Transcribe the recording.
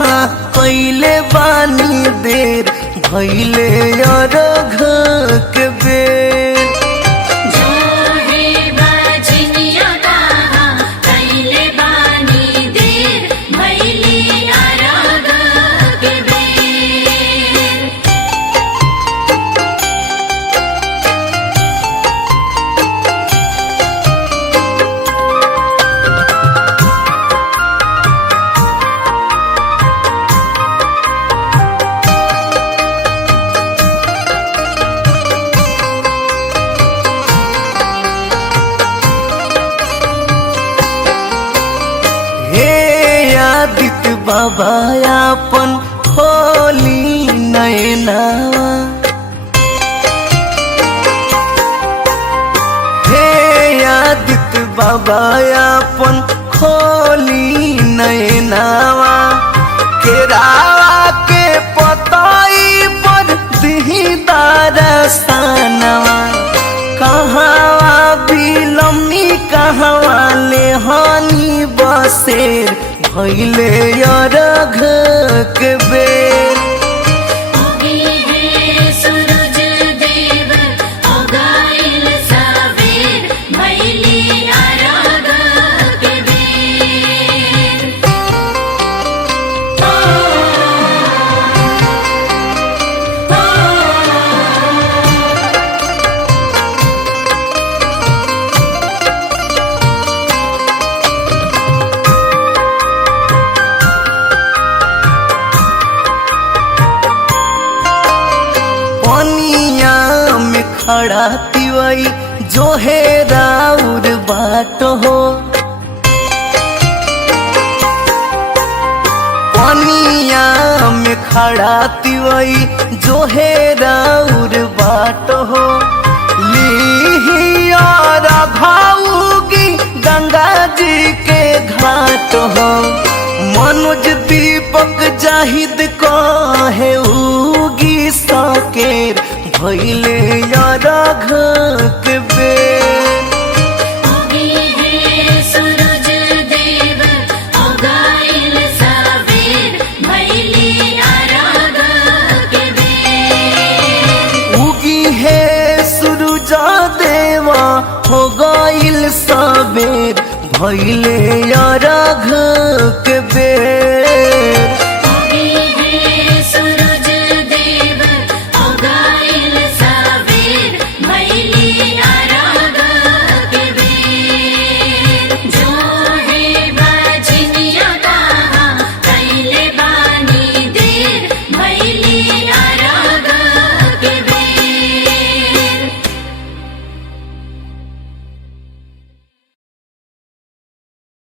कहाँ कैले बानी देर भैले अरघ के बेर। आदित्य बाबा अपन खोली नैनावा, हे आदित्य बाबा अपन खोली नैनावा। केरावा के पताई पर दिही दरसनवा, कहवा बिलम्मी कहवा लेहानी बसेर भैले अरघ के बेर। पनिया में खड़ा तिवई जो है राउर बाट हो, पनिया में खड़ा तिवई जो है राउर बाट हो। लिहिया घाऊगी गंगा जी के घाट हो, मनोज दीपक जाहिद कहे उगी सकेर भैले अरघ के बेर। उगी है सूरज देवा हो गइल सबेर भैले अरघ